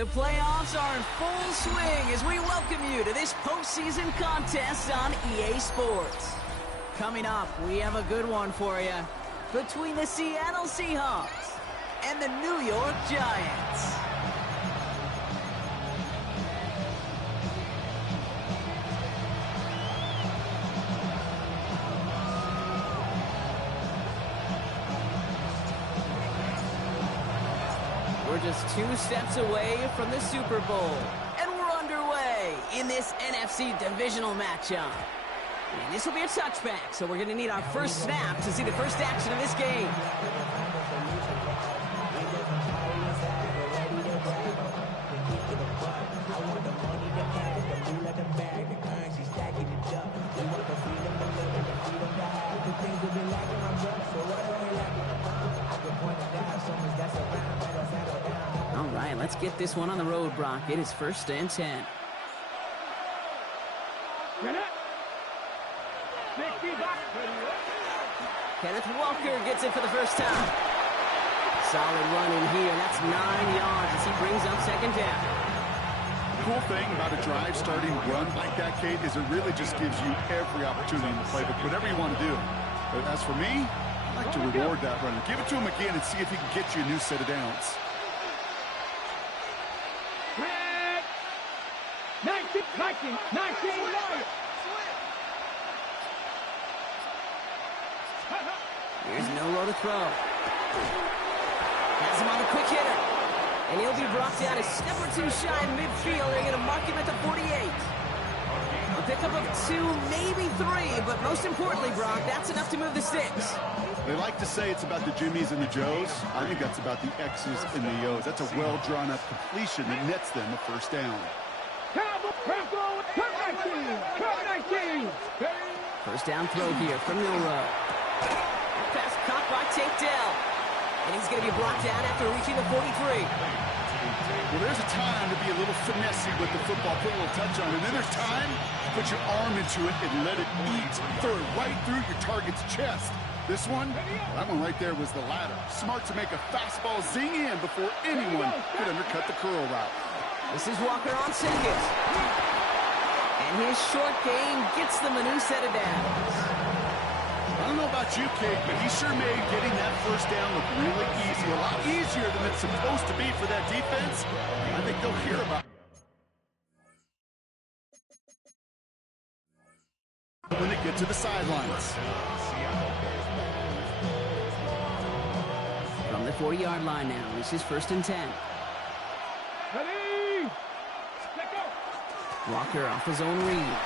The playoffs are in full swing as we welcome you to this postseason contest on EA Sports. Coming up, we have a good one for you between the Seattle Seahawks and the New York Giants. We're just 2 steps away from the Super Bowl, and we're underway in this NFC divisional matchup. And this will be a touchback, so we're going to need our first snap to see the first action of this game. All right, let's get this one on the road, Brock. It is 1st and 10. Kenneth Walker gets it for the first time. Solid run in here. That's 9 yards as he brings up 2nd down. The cool thing about a drive starting run like that, Kate, is it really just gives you every opportunity in the playbook, whatever you want to do. But as for me, I like to reward that runner. Give it to him again and see if he can get you a new set of downs. 19. Here's no row to throw. Has him on a quick hitter. And he'll be brought down a step or 2 shy in midfield. They're going to mark him at the 48. A pickup of 2, maybe 3, but most importantly, Brock, that's enough to move the sticks. They like to say it's about the Jimmies and the Joes. I think that's about the X's and the O's. That's a well-drawn-up completion that nets them a first down. First down throw here from Milrow. Pass caught by Tate Dell. And he's going to be brought down after reaching the 43. Well, there's a time to be a little finessey with the football, put a little touch on it. And then there's time to put your arm into it and let it eat right through your target's chest. This one, that one right there was the latter. Smart to make a fastball zing in before anyone could undercut the curl route. This is Walker on Sinkis. And his short game gets them a new set of downs. I don't know about you, Kate, but he sure made getting that first down look really easy. A lot easier than it's supposed to be for that defense. I think they'll hear about it when they get to the sidelines. From the 40-yard line now, this is 1st and 10. Walker off his own read.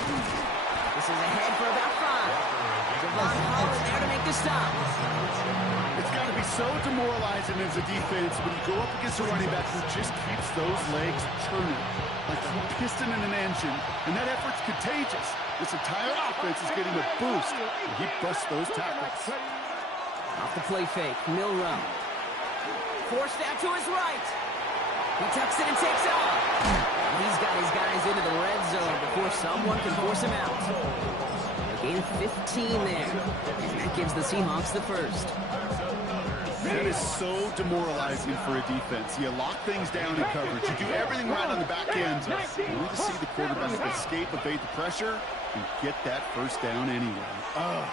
This is ahead for about 5. Devon Holland there to make the stop. It's got to be so demoralizing as a defense when you go up against a running back who just keeps those legs turning like a piston in an engine, and that effort's contagious. This entire offense is getting a boost, and he busts those tackles. Off the play fake, Milrow. Forced out to his right. He tucks it and takes off. He's got his guys into the red zone before someone can force him out. A gain of 15 there, and that gives the Seahawks the first. That is so demoralizing for a defense. You lock things down in coverage. You do everything right on the back end. You need to see the quarterback escape, evade the pressure, and get that first down anyway. Caught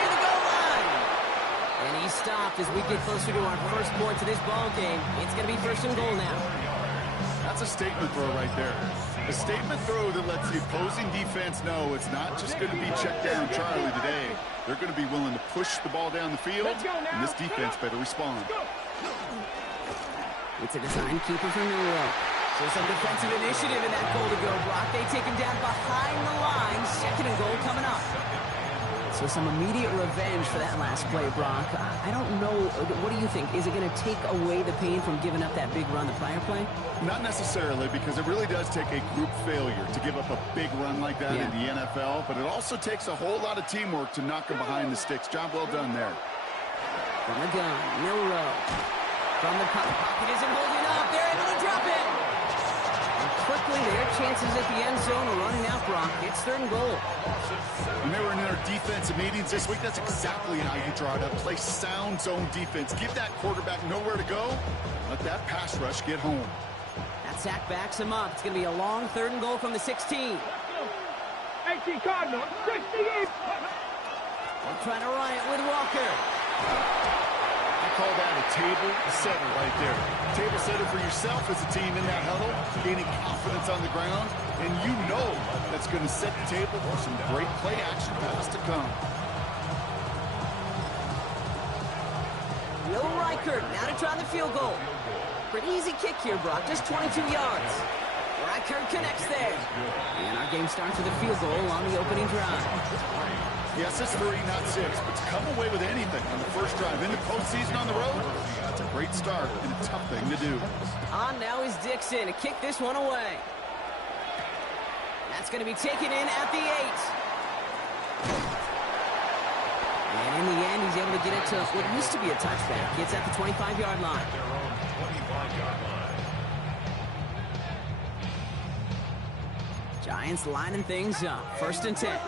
near the goal line. And he stopped as we get closer to our first point to this ball game. It's going to be 1st and goal now. That's a statement throw right there. A statement throw that lets the opposing defense know it's not just going to be check down Charlie today. They're going to be willing to push the ball down the field, and this defense better respond. It's a design keeper for Milrow. So some defensive initiative in that goal to go, Brock. They take him down behind the line. 2nd and goal coming up. So some immediate revenge for that last play, Brock. I don't know. What do you think? Is it going to take away the pain from giving up that big run the prior play? Not necessarily, because it really does take a group failure to give up a big run like that in the NFL. But it also takes a whole lot of teamwork to knock them behind the sticks. Job well done there. From the gun, Milrow. From the pocket isn't holding up. They're able to drop it. quickly their chances at the end zone are running out, Brock. It's 3rd and goal. When they were in their defensive meetings this week, that's exactly how you draw it up. Play sound zone defense. Give that quarterback nowhere to go. Let that pass rush get home. That sack backs him up. It's going to be a long 3rd and goal from the 16. 18 Cardinal, 68. They're trying to run it with Walker. I call that a table setter right there. Table setter for yourself as a team in that huddle, gaining confidence on the ground, and you know that's going to set the table for some great play action pass to come. Will Reichert now to try the field goal. Pretty easy kick here, Brock, just 22 yards. Reichert connects there. And our game starts with a field goal on the opening drive. Yes, it's 3, not 6, but to come away with anything on the first drive in the postseason on the road, that's a great start and a tough thing to do. On now is Dixon to kick this one away. That's going to be taken in at the 8. And in the end, he's able to get it to what used to be a touchback. It's at the 25-yard line. Giants lining things up. 1st and 10.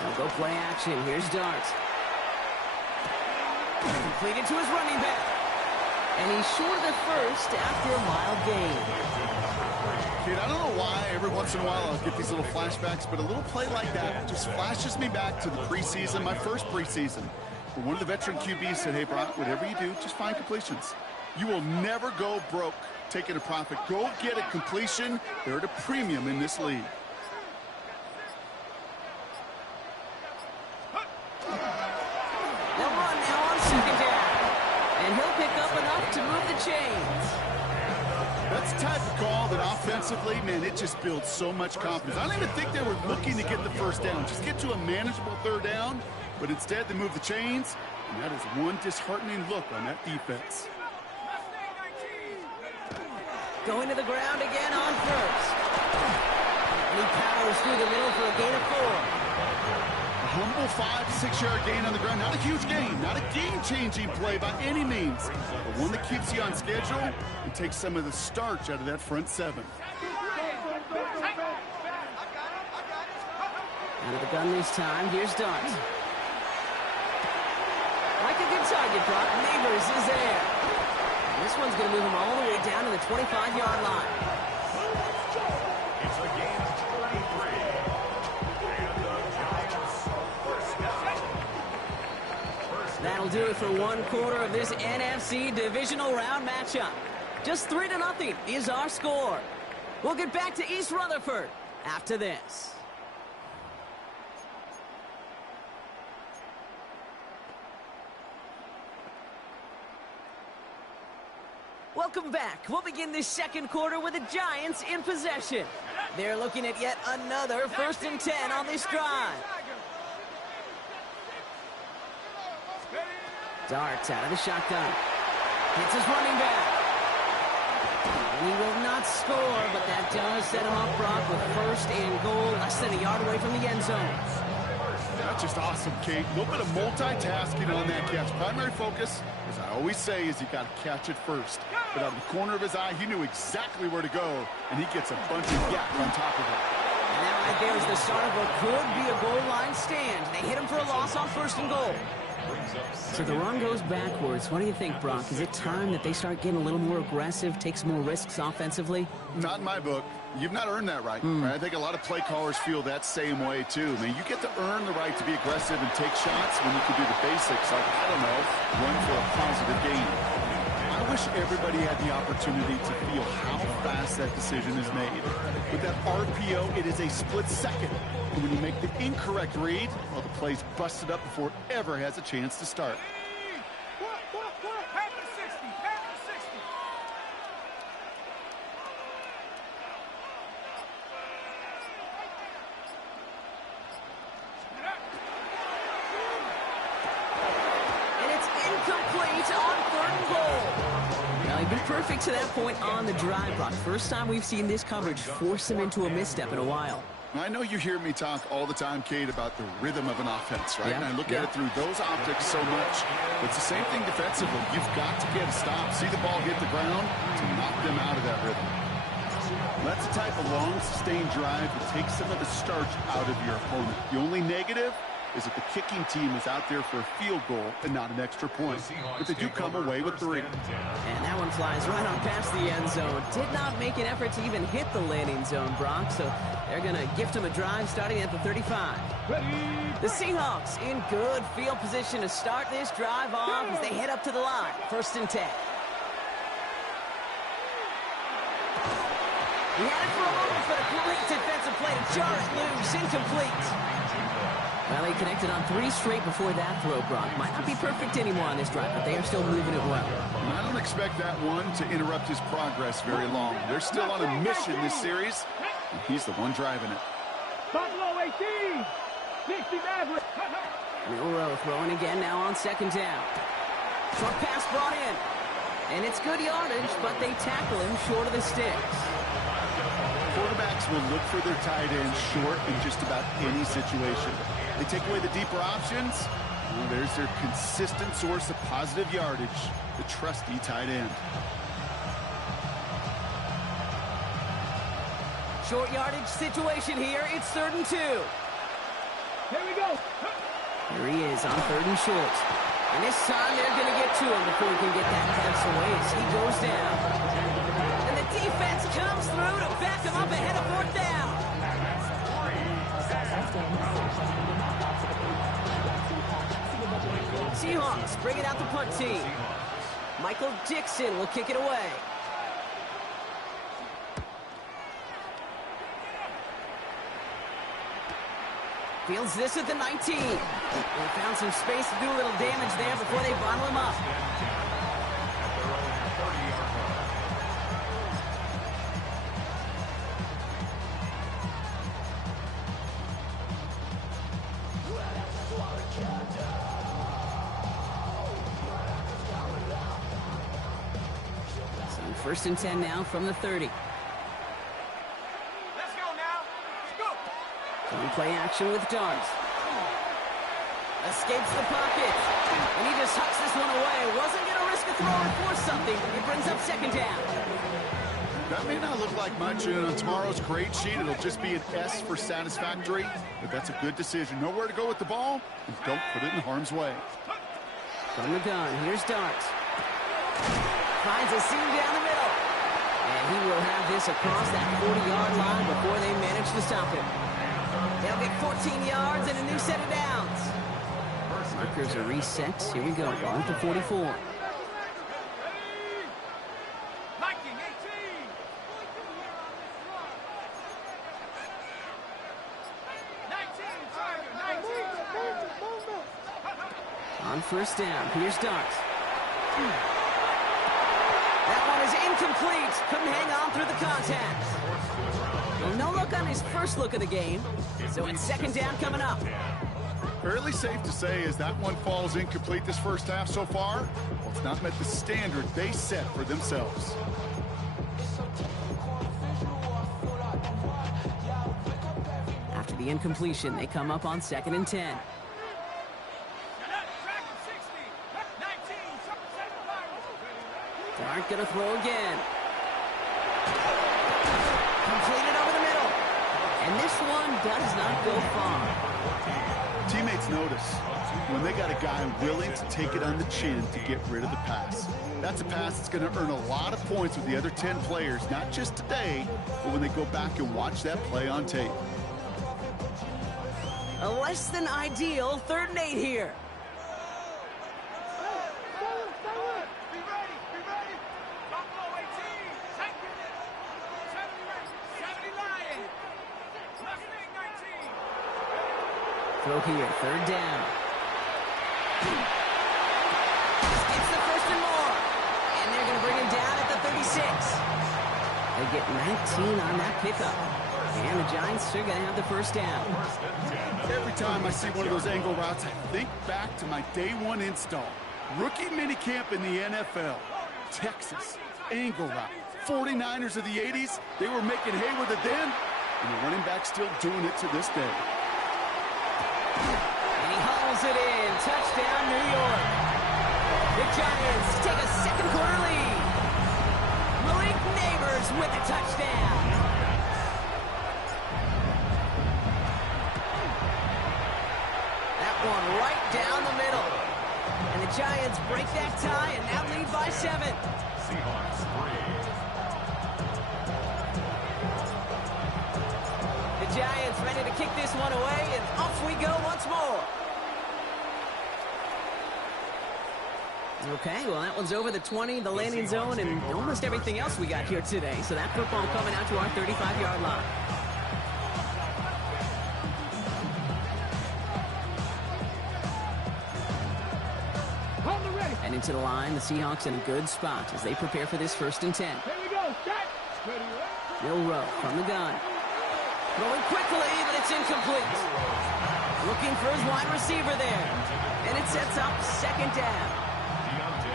They'll go play action. Here's Dart. Completed to his running back. And he's short of the first after a mild gain. Kid, I don't know why every once in a while I'll get these little flashbacks, but a little play like that just flashes me back to the preseason, my first preseason. Where one of the veteran QBs said, hey, Brock, whatever you do, just find completions. You will never go broke taking a profit. Go get a completion. They're at a premium in this league. They'll run now on 2nd down. And he'll pick up enough to move the chains. That's the type of call that offensively, man, it just builds so much confidence. I don't even think they were looking to get the 1st down. Just get to a manageable 3rd down. But instead, they move the chains. And that is one disheartening look on that defense. Going to the ground again on 1st. And he powers through the middle for a gain of 4. A humble 5 to 6 yard gain on the ground. Not a huge gain, not a game-changing play by any means, but one that keeps you on schedule and takes some of the starch out of that front 7. Out of the gun this time. Here's Dart. Like a good target, Brock. Neighbors is there. And this one's going to move him all the way down to the 25-yard line. That'll do it for one quarter of this NFC divisional round matchup. Just 3-0 is our score. We'll get back to East Rutherford after this. Welcome back. We'll begin this 2nd quarter with the Giants in possession. They're looking at yet another 1st and 10 on this drive. Dart out of the shotgun. Hits his running back. And he will not score, but that does set him up, Brock, with 1st and goal, less than a yard away from the end zone. That's just awesome, Kate. A little bit of multitasking on that catch. Primary focus, as I always say, is you got to catch it first. But out of the corner of his eye, he knew exactly where to go, and he gets a bunch of yak on top of it. And that right there is the start of what could be a goal line stand. They hit him for a loss on 1st and goal. So the run goes backwards. What do you think, Brock? Is it time that they start getting a little more aggressive, take some more risks offensively? Not in my book. You've not earned that right. I think a lot of play callers feel that same way, too. I mean, you get to earn the right to be aggressive and take shots when you can do the basics, like, I don't know, run for a positive gain. I wish everybody had the opportunity to feel how fast that decision is made. With that RPO, it is a split second. And when you make the incorrect read, well, the play's busted up before it ever has a chance to start. Perfect to that point on the drive, Brock. First time we've seen this coverage force him into a misstep in a while. I know you hear me talk all the time, Kate, about the rhythm of an offense, right? Yeah. And I look at it through those optics so much. It's the same thing defensively. You've got to get a stop, see the ball hit the ground to knock them out of that rhythm. That's the type of long, sustained drive that takes some of the starch out of your opponent. The only negative is that the kicking team is out there for a field goal and not an extra point. But they do come away with 3. And that one flies right on past the end zone. Did not make an effort to even hit the landing zone, Brock. So they're going to gift him a drive starting at the 35. The Seahawks in good field position to start this drive off as they head up to the line. 1st and 10. He had it for a moment, but a great defensive play to jar it loose. Incomplete. Well, he connected on 3 straight before that throw, Brock. Might not be perfect anymore on this drive, but they are still moving it well. I don't expect that one to interrupt his progress very long. They're still on a mission this series, and he's the one driving it. Buffalo 18. 60 Maverick. Milrow throwing again now on 2nd down. Short pass brought in. And it's good yardage, but they tackle him short of the sticks. Quarterbacks will look for their tight ends short in just about any situation. They take away the deeper options. Well, there's their consistent source of positive yardage, the trusty tight end. Short yardage situation here. It's 3rd and 2. Here we go. Here he is on 3rd and short. And this time they're going to get to him before he can get that pass away as he goes down. And the defense comes through to back him up ahead of 4th down. Seahawks bring it out the punt team. Michael Dixon will kick it away. Fields this at the 19. They found some space to do a little damage there before they bottle him up. So 1st and 10 now from the 30. Let's go now. Let's go. Some play action with Darts. Escapes the pocket. And he just hucks this one away. Wasn't going to risk a throw or force something. It brings up 2nd down. That may not look like much, and on tomorrow's grade sheet, it'll just be an S for satisfactory, but that's a good decision. Know where to go with the ball, and don't put it in harm's way. From the gun, here's Darts. Finds a seam down the middle. And he will have this across that 40-yard line before they manage to stop him. They'll get 14 yards and a new set of downs. Markers are reset. Here we go. Going to 44. On 1st down, here's Darts. That one is incomplete. Couldn't hang on through the contact. Well, no look on his first look of the game. So it's 2nd down coming up. Fairly safe to say as that one falls incomplete this first half so far, well, it's not met the standard they set for themselves. After the incompletion, they come up on 2nd and 10. Dart gonna throw again. Completed over the middle. And this one does not go far. Teammates notice when they got a guy willing to take it on the chin to get rid of the pass. That's a pass that's going to earn a lot of points with the other 10 players, not just today, but when they go back and watch that play on tape. A less than ideal 3rd and 8 here. Throw here, 3rd down. Gets the 1st and more. And they're going to bring him down at the 36. They get 19 on that pickup. And the Giants are going to have the 1st down. Every time I see one of those angle routes, I think back to my day 1 install. Rookie minicamp in the NFL. Texas, angle route. 49ers of the 80s, they were making hay with it then. and the running back still doing it to this day. And he hauls it in. Touchdown, New York. The Giants take a second quarter lead. Malik Neighbors with a touchdown. That one right down the middle. And the Giants break that tie and now lead by 7. Seahawks 3. The Giants ready to kick this one away, and off we go once more. Okay, well, that one's over the 20, the landing zone, and almost everything else we got here today. So that football coming out to our 35-yard line. And into the line, the Seahawks in a good spot as they prepare for this 1st and 10. Here we go. Set. Ready, Milroe from the gun. Throwing quickly, but it's incomplete. Looking for his wide receiver there. And it sets up 2nd down.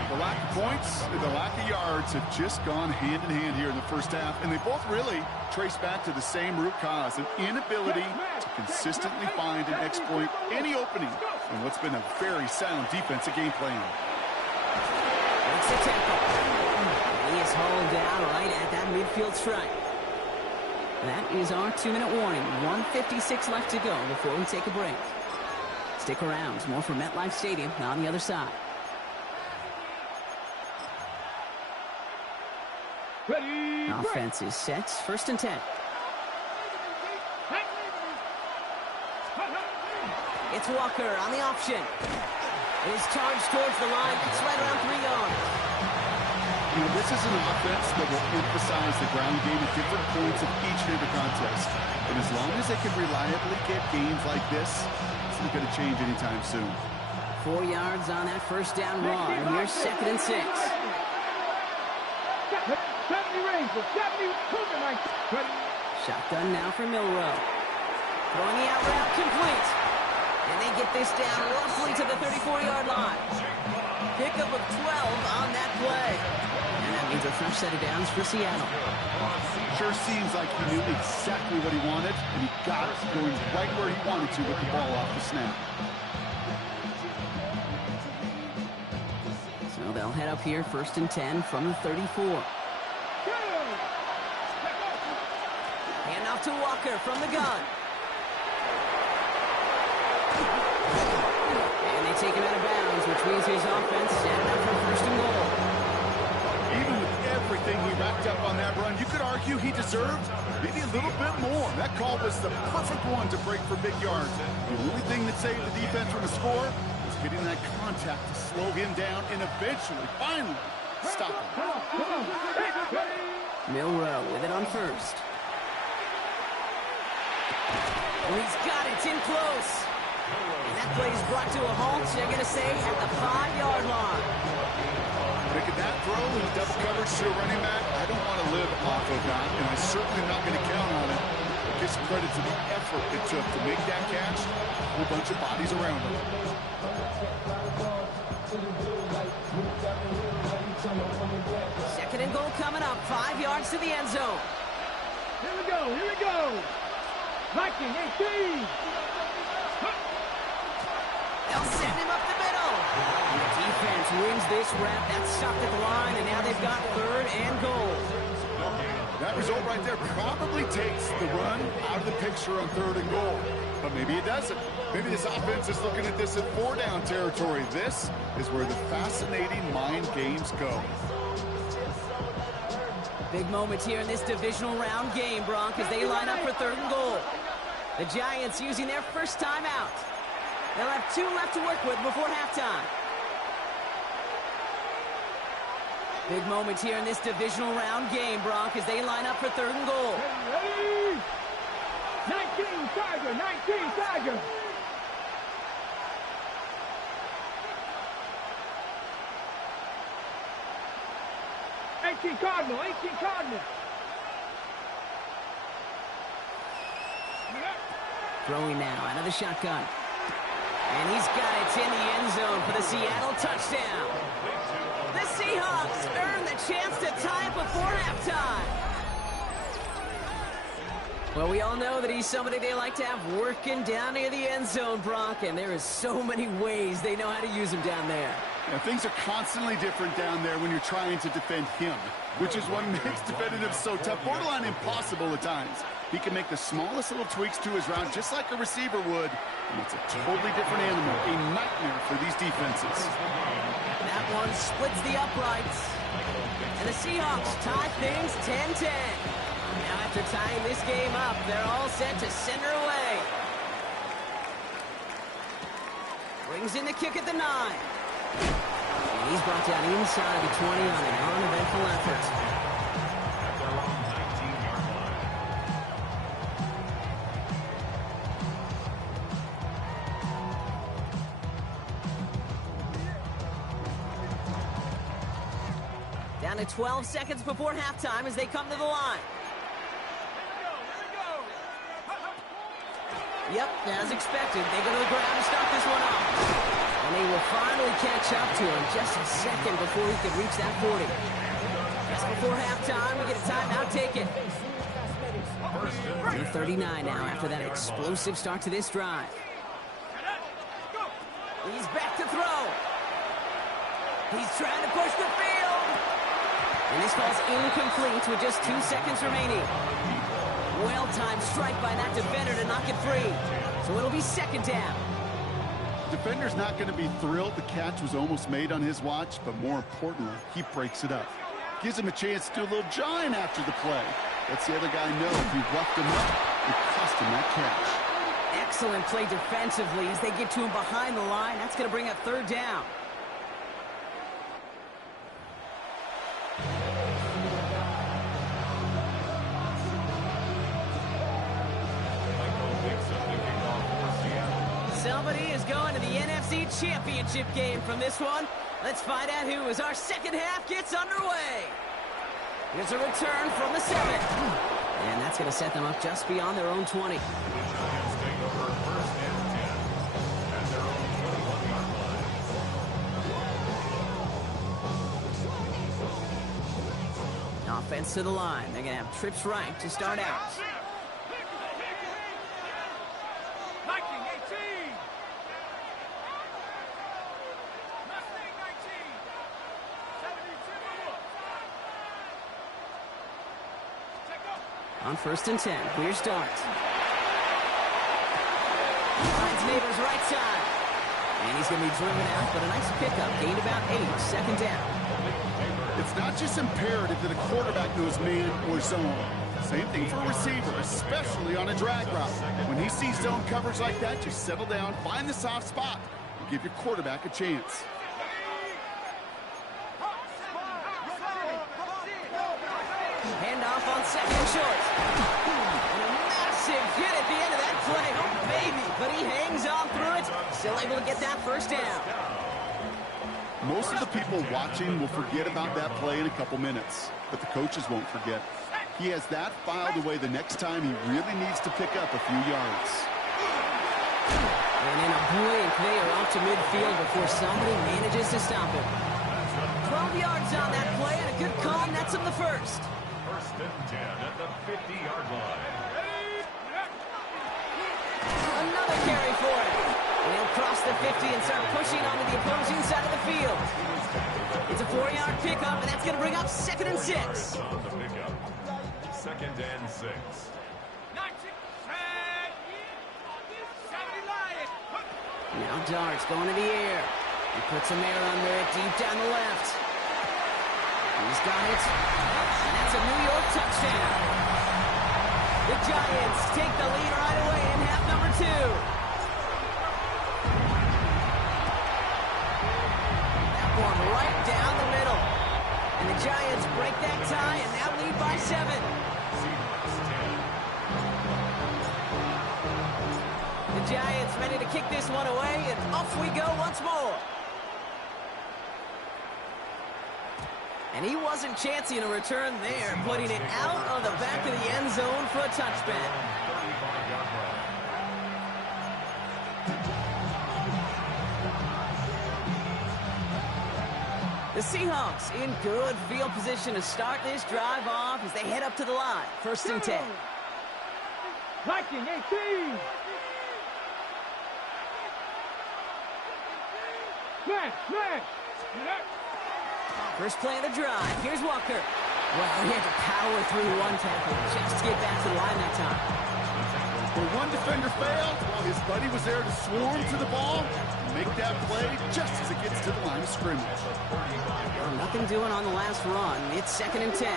The lack of points and the lack of yards have just gone hand in hand here in the first half, and they both really trace back to the same root cause, an inability to consistently find and exploit any opening in what's been a very sound defensive game plan. Makes the tackle. He is hauled down right at that midfield stripe. That is our 2-minute warning. 1:56 left to go before we take a break. Stick around. More from MetLife Stadium on the other side. Ready. Offense is set. 1st and 10. It's Walker on the option. His charge towards the line. It's right around 3 yards. You know, this is an offense that will emphasize the ground game at different points of each and every contest. And as long as they can reliably get games like this, it's not going to change anytime soon. 4 yards on that 1st down run. Here's 2nd and 6. 70 range for 70. Shotgun now for Milroe. Throwing the out route complete. And they get this down roughly to the 34-yard line. Pickup of 12 on that play. And that means a fresh set of downs for Seattle. Sure seems like he knew exactly what he wanted, and he got it going right where he wanted to with the ball off the snap. So they'll head up here 1st and 10 from the 34. Hand off to Walker from the gun. And they take him out of bounds, which means his offense set up for 1st and goal. Even with everything he racked up on that run, you could argue he deserved maybe a little bit more. That call was the perfect one to break for big yards. The only thing that saved the defense from a score was getting that contact to slow him down and eventually, finally, stop him. Milroe with it on 1st. Oh, he's got it. It's in close. And that play is brought to a halt, they're going to say, at the 5-yard line. Making that throw in double coverage to a running back, I don't want to live off of that, and I'm certainly not going to count on it. But give some credit to the effort it took to make that catch. A whole bunch of bodies around him. 2nd and goal coming up. 5 yards to the end zone. Here we go. Here we go. Viking 18. They'll send him up the middle. The defense wins this rep. That's stopped at the line, and now they've got 3rd and goal. That result right there probably takes the run out of the picture on 3rd and goal. But maybe it doesn't. Maybe this offense is looking at this at 4-down territory. This is where the fascinating mind games go. Big moment here in this divisional round game, Bronk, as they line up for 3rd and goal. The Giants using their first timeout. They'll have 2 left to work with before halftime. Big moment here in this divisional round game, Bronk, as they line up for 3rd and goal. Ready? 19 Tiger. 19 Tiger. Cardinal, 18 Cardinal. Throwing now out of the shotgun. And he's got it in the end zone for the Seattle touchdown. The Seahawks earn the chance to tie it before halftime. Well, we all know that he's somebody they like to have working down near the end zone, Brock, and there is so many ways they know how to use him down there. Yeah, things are constantly different down there when you're trying to defend him, which is what makes defending him so tough, borderline impossible at times. He can make the smallest little tweaks to his route just like a receiver would, and it's a totally different animal, a nightmare for these defenses. That one splits the uprights, and the Seahawks tie things 10-10. Now after tying this game up, they're all set to send her away. Brings in the kick at the 9. And he's brought down inside the 20 on an uneventful effort. Down to 12 seconds before halftime as they come to the line. Yep, as expected, they go to the ground to start this one off. And they will finally catch up to him just a second before he could reach that 40. Just before halftime, we get a timeout taken. 3:39 now after that explosive start to this drive. He's back to throw. He's trying to push the field. And this ball's incomplete with just 2 seconds remaining. Well-timed strike by that defender to knock it free. So it'll be second down. Defender's not going to be thrilled the catch was almost made on his watch, but more importantly, he breaks it up. Gives him a chance to do a little jawing after the play. Lets the other guy know if he roughed him up, it cost him that catch. Excellent play defensively as they get to him behind the line. That's going to bring up third down. Somebody is going to the NFC Championship game from this one. Let's find out who as our second half gets underway. Here's a return from the 7. And that's going to set them up just beyond their own 20. Offense to the line. They're going to have trips right to start out. On 1st and 10, clear start. Finds Neighbors right side. And he's going to be driven out, but a nice pickup. Gained about 8, second down. It's not just imperative that a quarterback knows man or zone. Same thing for a receiver, especially on a drag route. When he sees zone coverage like that, just settle down, find the soft spot, and give your quarterback a chance. Handoff on second and short. And a massive hit at the end of that play. Oh, baby. But he hangs on through it. Still able to get that first down. Most of the people watching will forget about that play in a couple minutes, but the coaches won't forget. He has that filed away the next time he really needs to pick up a few yards. And in a blink, they are off to midfield before somebody manages to stop him. 12 yards on that play, and a good call nets him the first. 1st and 10 at the 50-yard line. Another carry for him. And he'll cross the 50 and start pushing onto the opposing side of the field. It's a 4-yard pickup, and that's going to bring up 2nd and 6. On the pickup. 2nd and 6. Now Dart's going to the air. He puts some air under it deep down the left. He's got it. And that's a New York touchdown. The Giants take the lead right away in half number 2. That one right down the middle. And the Giants break that tie and now lead by 7. The Giants ready to kick this one away, and off we go once more. And he wasn't chancing a return there, putting it out of the back of the end zone for a touchback. The Seahawks in good field position to start this drive off as they head up to the line. 1st and 10. Viking 18. Smash. First play of the drive. Here's Walker. Well, he had to power through one tackle just to get back to the line that time. Where one defender failed, while his buddy was there to swarm to the ball and make that play just as it gets to the line of scrimmage. Well, nothing doing on the last run. It's 2nd and 10.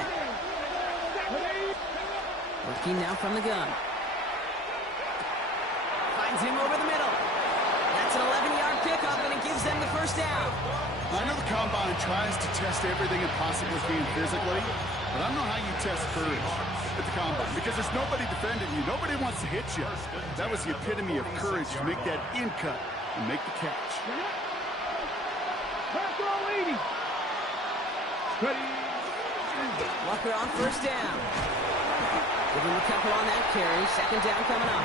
Working now from the gun. Finds him over the middle. That's an 11-yard pickup, and it gives them the first down. I know the Combine tries to test everything it possibly can physically, but I don't know how you test courage at the Combine because there's nobody defending you. Nobody wants to hit you. That was the epitome of courage to make that in cut and make the catch. Pass all 80. Ready. Walker on first down. Give him a couple on that carry. 2nd down coming up.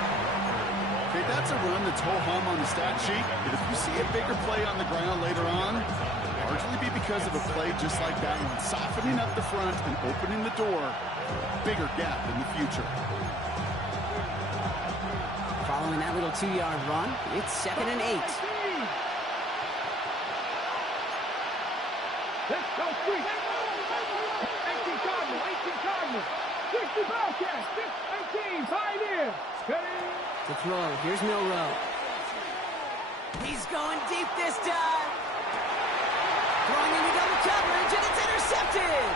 Okay, that's a run that's ho-hum on the stat sheet, but if you see a bigger play on the ground later on, it'll largely be because of a play just like that one, softening up the front and opening the door for a bigger gap in the future. Following that little 2-yard run, it's 2nd and 8. Let's go, 18 Cardinals. 60 Bobcats. 18 Pioneers. Ready. To throw, here's Milrow. He's going deep this time. Throwing into double coverage, and it's intercepted.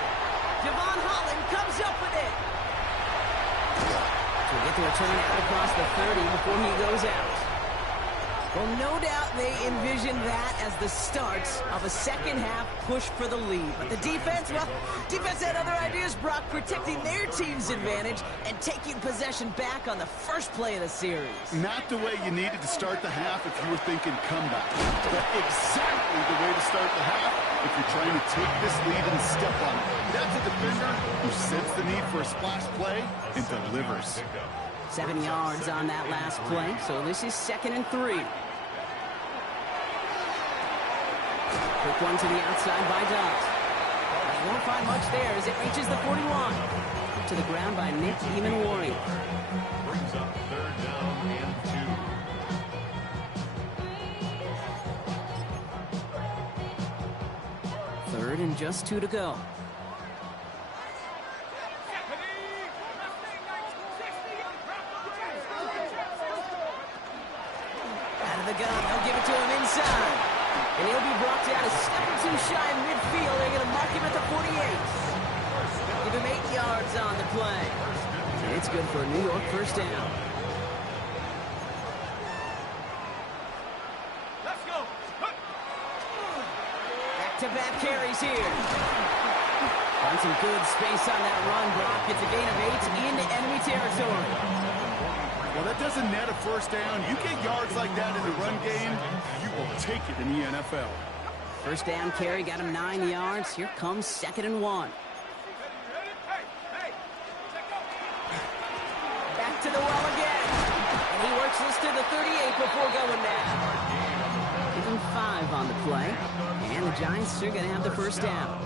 Javon Holland comes up with it. So we get the return out across the 30 before he goes out. Well, no doubt they envisioned that as the start of a second-half push for the lead. But the defense, well, defense had other ideas, Brock, protecting their team's advantage and taking possession back on the first play of the series. Not the way you needed to start the half if you were thinking comeback, but exactly the way to start the half if you're trying to take this lead and step on it. That's a defender who sensed the need for a splash play and delivers. 7 yards on that last play, so this is 2nd and 3. Quick one to the outside by Dodd. They won't find much there as it reaches the 41. To the ground by Nick Eamon-Warrior. Brings up 3rd down and 2. 3rd and just 2 to go. Out of the gun, they'll give it to him inside. And he'll be brought down a step or two shy in midfield. They're going to mark him at the 48. Give him 8 yards on the play. And it's good for a New York first down. Let's go. Back-to-back carries here. Find some good space on that run, Brock. It's a gain of 8 into enemy territory. Well, that doesn't net a first down. You get yards like that in the run game, you will take it in the NFL. First down carry got him 9 yards. Here comes 2nd and 1. Back to the well again. And he works this to the 38 before going down. Give him 5 on the play. And the Giants are going to have the first down.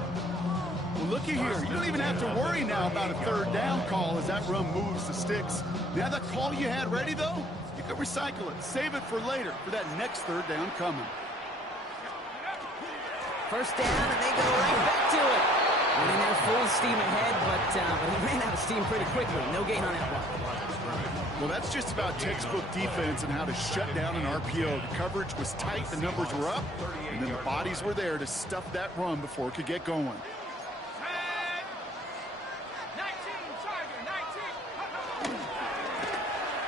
Well, looky here. You don't even have to worry now about a 3rd down call as that run moves the sticks. Now that call you had ready, though, you can recycle it. Save it for later for that next 3rd down coming. First down, and they go right back to it. Running their full steam ahead, but he ran out of steam pretty quickly. No gain on that one. Well, that's just about textbook defense and how to shut down an RPO. The coverage was tight, the numbers were up, and then the bodies were there to stuff that run before it could get going.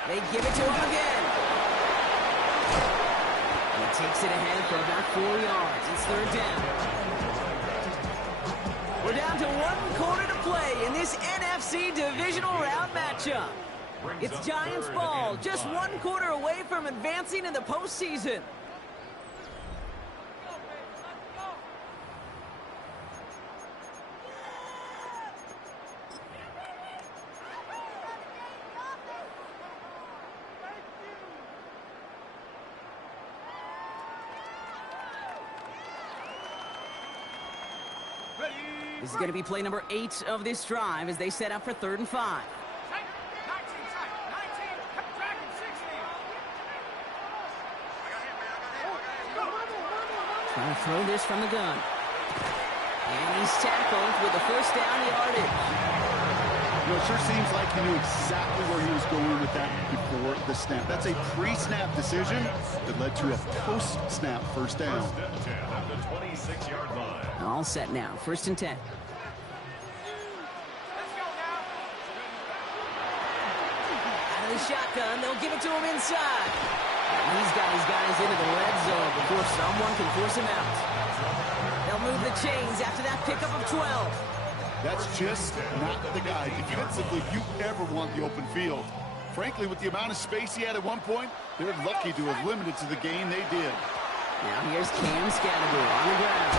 They give it to him again. And he takes it ahead for about 4 yards. It's 3rd down. We're down to 1 quarter to play in this NFC divisional round matchup. It's Giants ball, just 1 quarter away from advancing in the postseason. This is going to be play number 8 of this drive as they set up for 3rd and 5. Trying to throw this from the gun. And he's tackled with the first down yardage. It sure seems like he knew exactly where he was going with that before the snap. That's a pre-snap decision that led to a post-snap first down. First and 10 at the 26-yard line. All set now. 1st and 10. Out of the shotgun, they'll give it to him inside. And he's got his guys into the red zone before someone can force him out. They'll move the chains after that pickup of 12. That's just not the guy defensively you ever want the open field. Frankly, with the amount of space he had at one point, they're lucky to have limited to the game they did. Now here's Cam Scattergood on the ground.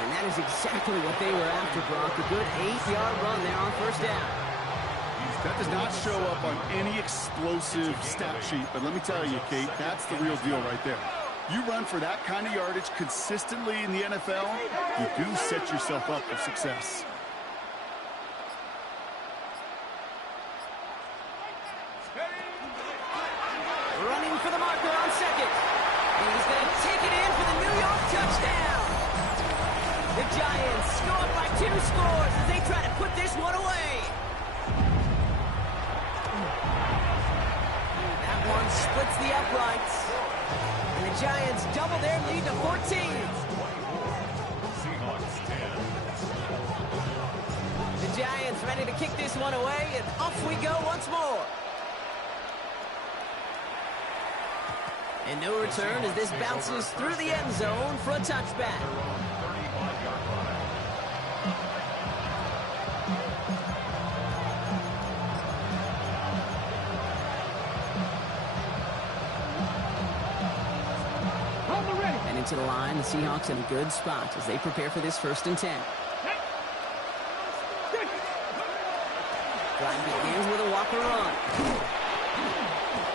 And that is exactly what they were after, Brock. A good 8-yard run there on first down. That does not show up on any explosive stat sheet, but let me tell you, Kate, that's the real deal right there. You run for that kind of yardage consistently in the NFL, you do set yourself up for success. Running for the marker on second. And he's going to take it in for the New York touchdown. The Giants go up by 2 scores as they try to put this one away. That one splits the uprights. And the Giants double their lead to 14. Seahawks 10. The Giants ready to kick this one away, and off we go once more. And no return as this bounces through the end zone for a touchback. To the line, the Seahawks in a good spot as they prepare for this 1st and 10. Drive begins with a Walker run.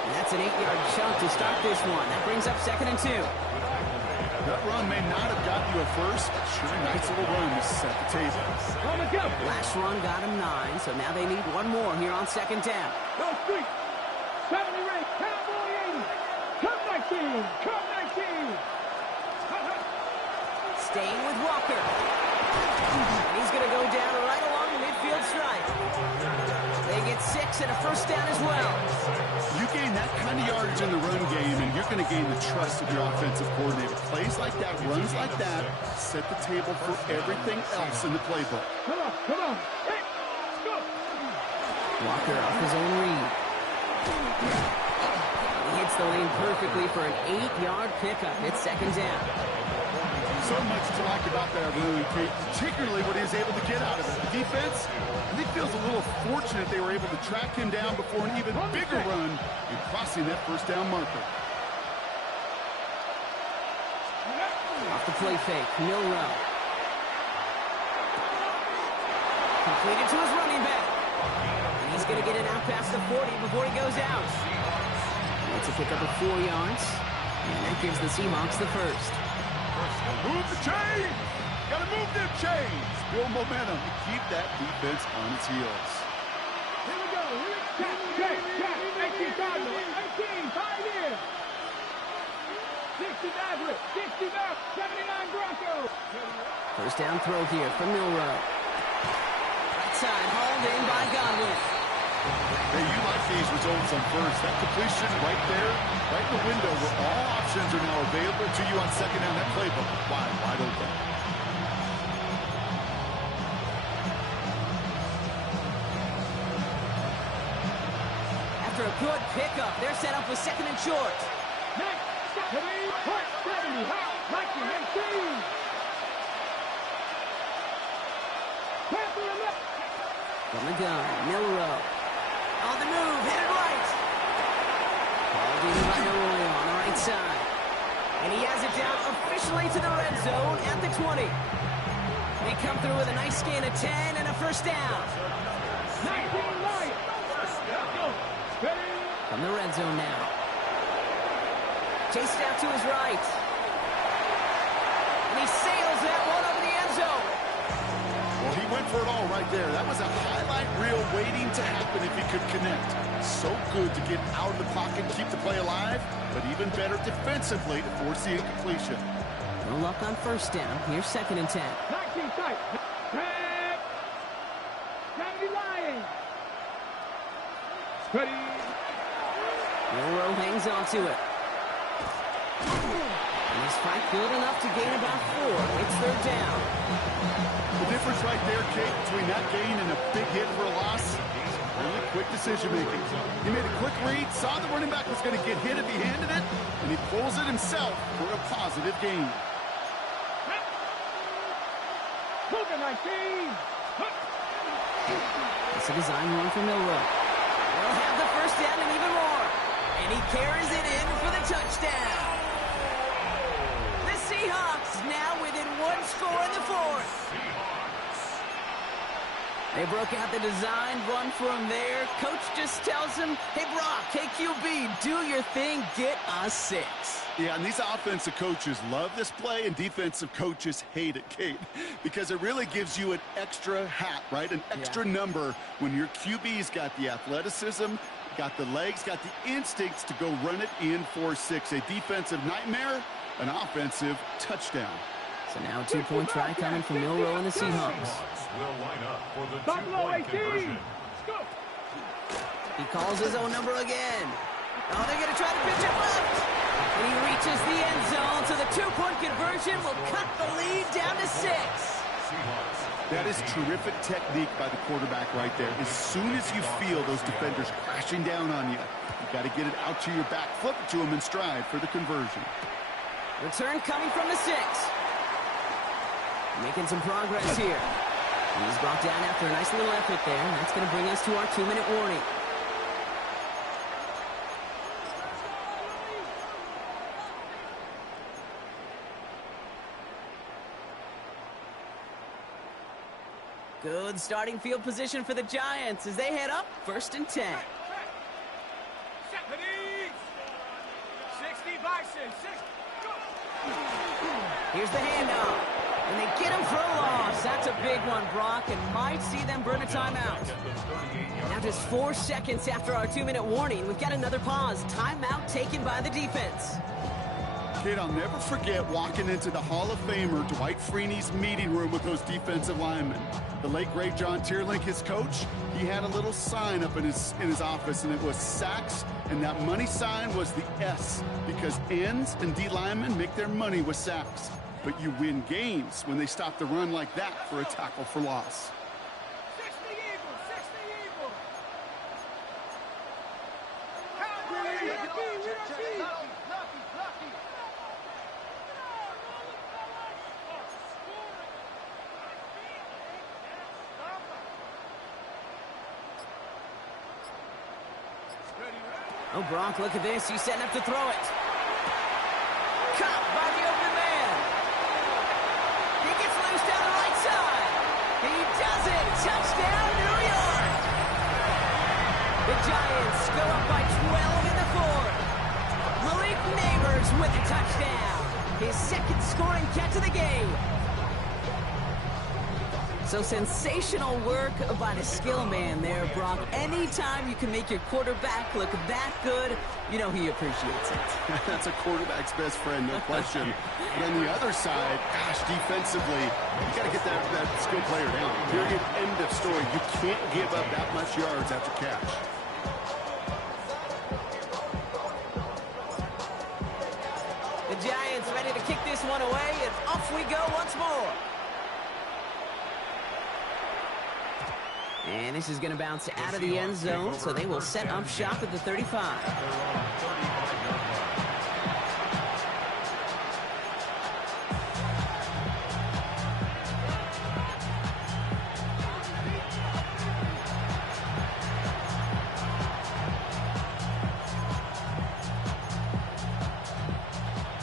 And that's an 8-yard chunk to start this one. That brings up 2nd and 2. That run may not have gotten you a first, but sure, nice little run to set the table. Last run got him 9, so now they need one more here on 2nd down. Go street. 70 rate. Cowboy 80. Come 19. Come 19. Staying with Walker. And he's going to go down right along the midfield stripe. They get 6 and a first down as well. You gain that kind of yardage in the run game, and you're going to gain the trust of your offensive coordinator. Plays like that, runs like that, set the table for everything else in the playbook. Come on. Hey, go. Walker off his own read. He hits the lane perfectly for an 8-yard pickup. It's 2nd down. So much to like about that run, Kate, particularly what he was able to get out of it. The defense, I think, feels a little fortunate they were able to track him down before an even bigger run in crossing that first down marker. Off the play fake, Milrow. Completed to his running back. And he's going to get it out past the 40 before he goes out. It's a pickup of 4 yards. And that gives the Seahawks the first. Move the chains! Gotta move them chains! Build momentum to keep that defense on its heels. Here we go. Check. 18 Cardinals. 18. 5 in. 60 Maverick. 60 Maverick. 79 Broncos. First down throw here from Milrow. Right side, hauled in by Godwin. Hey, you like these results on first. That completion right there, right in the window where all options are now available to you on 2nd down. That playbook wide open. After a good pickup, they're set up with 2nd and short. Next. 70. Mikey 18. Panther 11. From the gun, Milrow. On the move, hit it right. Called in by Milrow on the right side. And he has it down officially to the red zone at the 20. They come through with a nice gain of 10 and a first down. 19 Lions. From the red zone now. Chased out to his right. And he sails that one over the end zone. Well, he went for it all right there. That was a highlight reel waiting to happen if he could connect. So good to get out of the pocket, keep the play alive, but even better defensively to force the incompletion. No luck on first down. Here's 2nd and 10. 19 tight. Tag. Kennedy lying. Ready. Milroe hangs on to it. And this fight good enough to gain about 4. It's 3rd down. The difference right there, Kate, between that gain and a big hit for a loss, really quick decision-making. He made a quick read, saw the running back was going to get hit if he handed it, and he pulls it himself for a positive gain. Cougar 19. It's a design run for Milroe. They'll have the first down and even more. And he carries it in for the touchdown. The Seahawks now within 1 score in the 4th. They broke out the design run for him there. Coach just tells him, hey, Brock, hey, QB, do your thing, get us 6. Yeah, and these offensive coaches love this play, and defensive coaches hate it, Kate, because it really gives you an extra hat, right? An extra number when your QB's got the athleticism, got the legs, got the instincts to go run it in for 6. A defensive nightmare, an offensive touchdown. So now a 2-point try coming from Milroe and the Seahawks. Will line up for the Buffalo 2-point 18. conversion. He calls his own number again. Oh, they're going to try to pitch it left. And he reaches the end zone, so the 2-point conversion will cut the lead down to 6. That is terrific technique by the quarterback right there. As soon as you feel those defenders crashing down on you, you've got to get it out to your back, flip it to them in stride for the conversion. Return coming from the 6. Making some progress here. He's brought down after a nice little effort there. That's going to bring us to our 2-minute warning. Good starting field position for the Giants as they head up 1st and 10. 60 Bison. 60. Here's the handoff. And they get him for a loss. That's a big one, Brock, and might see them burn a timeout. Now just 4 seconds after our 2-minute warning, we've got another pause. Timeout taken by the defense. Kid, I'll never forget walking into the Hall of Famer Dwight Freeney's meeting room with those defensive linemen. The late, great John Tierlink, his coach, he had a little sign up in his office, and it was sacks, and that money sign was the S, because ends and D linemen make their money with sacks. But you win games when they stop the run like that for a tackle for loss. 60 Eagles. 60 Eagles. Cowboys. Oh, Brock, look at this. He's setting up to throw it. Caught by the open man. He gets loose down the right side. He does it. Touchdown, New York. The Giants go up by 12 in the 4th. Malik Neighbors with a touchdown. His 2nd scoring catch of the game. So sensational work by the skill man there, Brock. Anytime you can make your quarterback look that good, you know he appreciates it. That's a quarterback's best friend, no question. But on the other side, gosh, defensively, you got to get that skill player down. Period, end of story. You can't give up that much yards after catch. The Giants ready to kick this one away, and off we go once more. And this is going to bounce out of the end zone, so they will set up shop at the 35.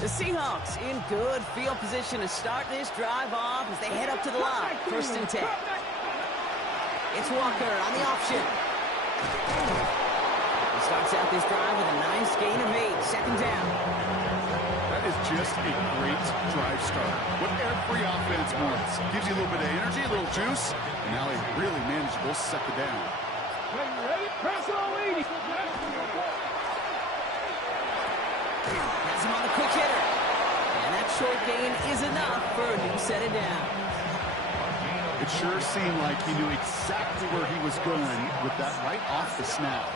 The Seahawks in good field position to start this drive off as they head up to the line. 1st and 10. It's Walker on the option. He starts out this drive with a nice gain of 8. 2nd down. That is just a great drive start. What every offense wants. Gives you a little bit of energy, a little juice, Now a really manageable second down. Ready? Press all 80. Has him on the quick hitter. And that short gain is enough for a new set of downs. It sure seemed like he knew exactly where he was going with that right off the snap.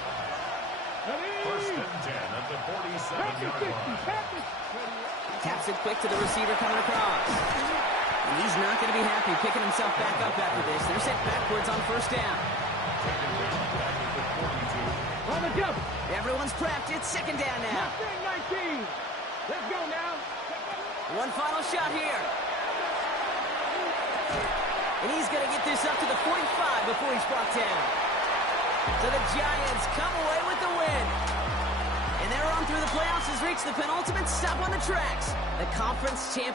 First and 10 at the 47-yard line. Taps it quick to the receiver coming across. And he's not going to be happy picking himself back up after this. They're sent backwards on first down. On the jump. Everyone's prepped. It's second down now. 19. Let's go now. One final shot here. And he's going to get this up to the 45 before he's brought down. So the Giants come away with the win. And their run through the playoffs has reached the penultimate stop on the tracks. The conference champion.